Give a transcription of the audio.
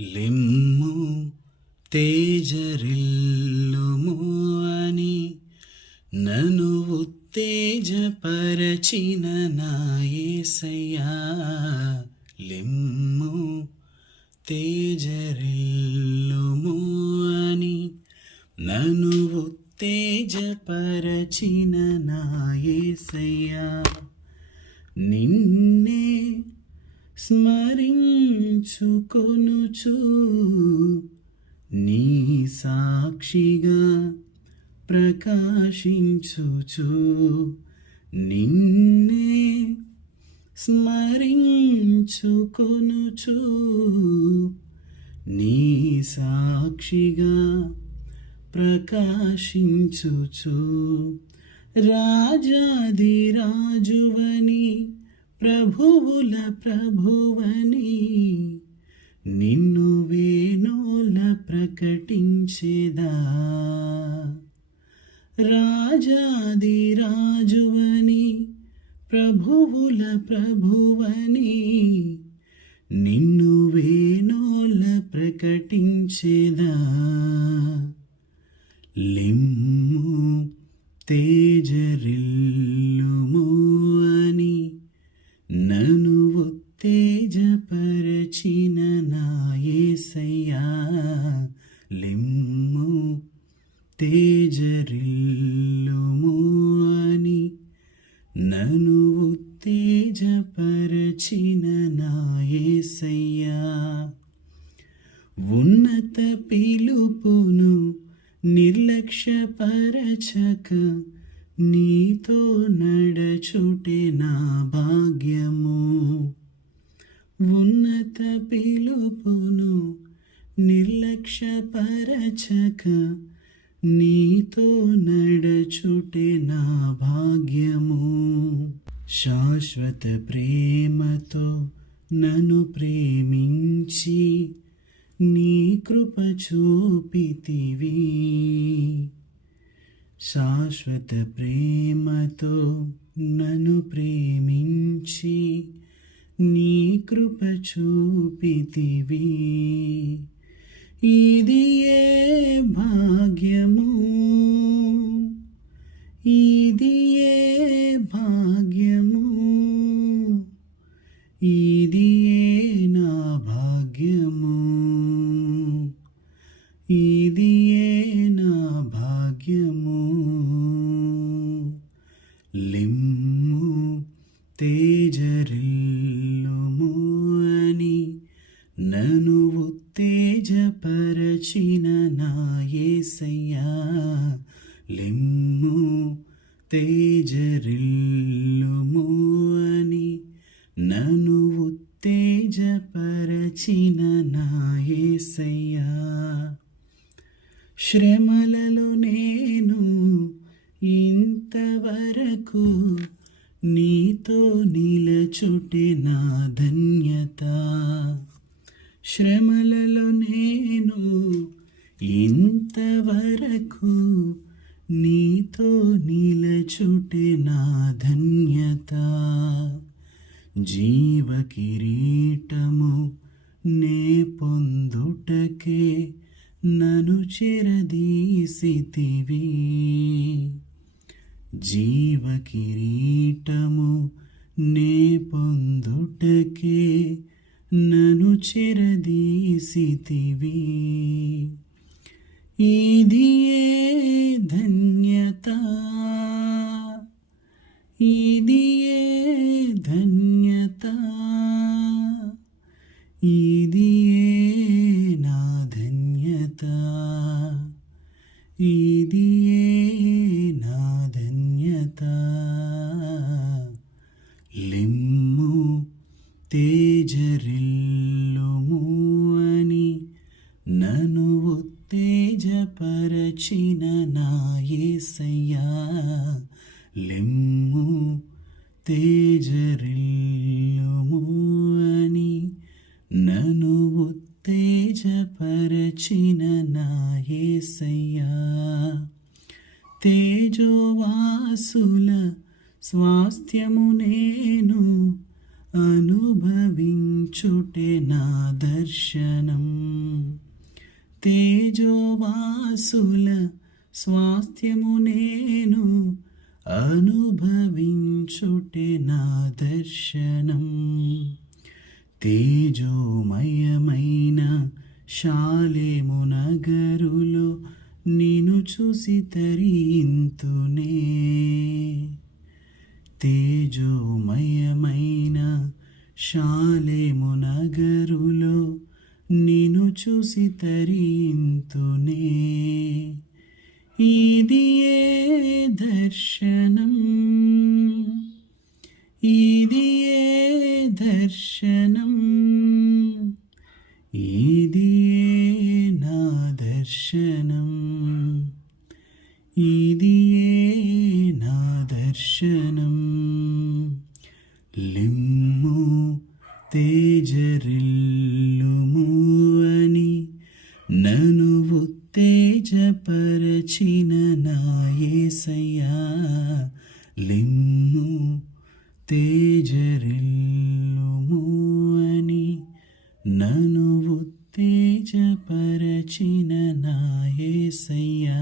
లిమ్ము తేజరిల్లుము అని నన్ను ఉత్తేజపరచిన నా యేసయ్యా. లిమ్ము తేజరిల్లుము అని నన్ను ఉత్తేజపరచిన నా యేసయ్యా. నిన్నే స్మరించుకొనుచు నీ సాక్షిగా ప్రకాశించుచు, నిన్నే స్మరించుకొనుచు నీ సాక్షిగా ప్రకాశించుచు, రాజాదిరాజువని ప్రభువుల ప్రభువని నిన్ను వేణోల ప్రకటించేదా. రాజాదిరాజువని ప్రభువుల ప్రభువని నిన్ను వేణోల ప్రకటించేదా. లిమ్ము తేజరిల్లుము అని నన్ను ఉత్తేజపరచిన నా యేసయ్యా. లిమ్ము తేజరిల్లుము అని నన్ను ఉత్తేజపరచిన నా యేసయ్యా. ఉన్నత పిలుపును నిర్లక్ష్యపరచక నీతో నడచుటే నా భాగ్యము. ఉన్నత పిలుపును నిర్లక్ష్యపరచక నీతో నడచుటే నా భాగ్యము. శాశ్వత ప్రేమతో నన్ను ప్రేమించి నీ కృప చూపితివి. శాశ్వత ప్రేమతో నన్ను ప్రేమించి నీ కృప చూపితివి. ఇది ఏ భాగ్యము, ఇది ఏ భాగ్యము, ఇది ఏ నా భాగ్యము, ఇది ఏ నా భాగ్యము. లిమ్ము తేజరిల్లుము అని నన్ను ఉత్తేజపరచిన నా యేసయ్యా. లిమ్ము తేజరిల్లుము అని నన్ను ఉత్తేజపరచిన నా యేసయ్యా. శ్రమలలో నేను ఇంతవరకు నీతో నిలచుటే నా ధన్యత. శ్రమలలో నేను ఇంతవరకు నీతో నిలచుటే నా ధన్యత. జీవ కిరీటము నే పొందుటకే నన్ను చెరదీసితివి. జీవ కిరీటము నే పొందుటకే నన్ను చెరదీసితివి. ఇది ఏ ధన్యత, ఇది ఏ ధన్యత, ఇది ఏ నా ధన్యత, ఇది ఏ నా ధన్యత. లిమ్ము తేజరిల్లుము అని నన్ను ఉత్తేజపరచిన నా యేసయ్యా. లిమ్ము తేజరిల్లుము అని నన్ను ఉత్తేజపరచిన నా యేసయ్యా. తేజోవాసుల స్వాస్థ్యము నేను అనుభవించుటే నా దర్శనం. తేజోవాసుల స్వాస్థ్యము నేను అనుభవించుటే నా దర్శనం. తేజోమయమైన శాలేము నగరులో నిన్ను చూసి తరింతునే. తేజోమయమైన శాలేము నగరులో నిన్ను చూసి తరింతునే. ఇది ఏ దర్శనం, ఇది ఏ దర్శనం, ఇది ఏ నా దర్శనం, ఇది ఏ నా దర్శనం. లిమ్ము తేజరిల్లుము అని నన్ను ఉత్తేజపరచిన నా యేసయ్యా. లిమ్ము తేజరిల్లుము అని నన్ను ఉత్తేజపరచిన నా యేసయ్యా.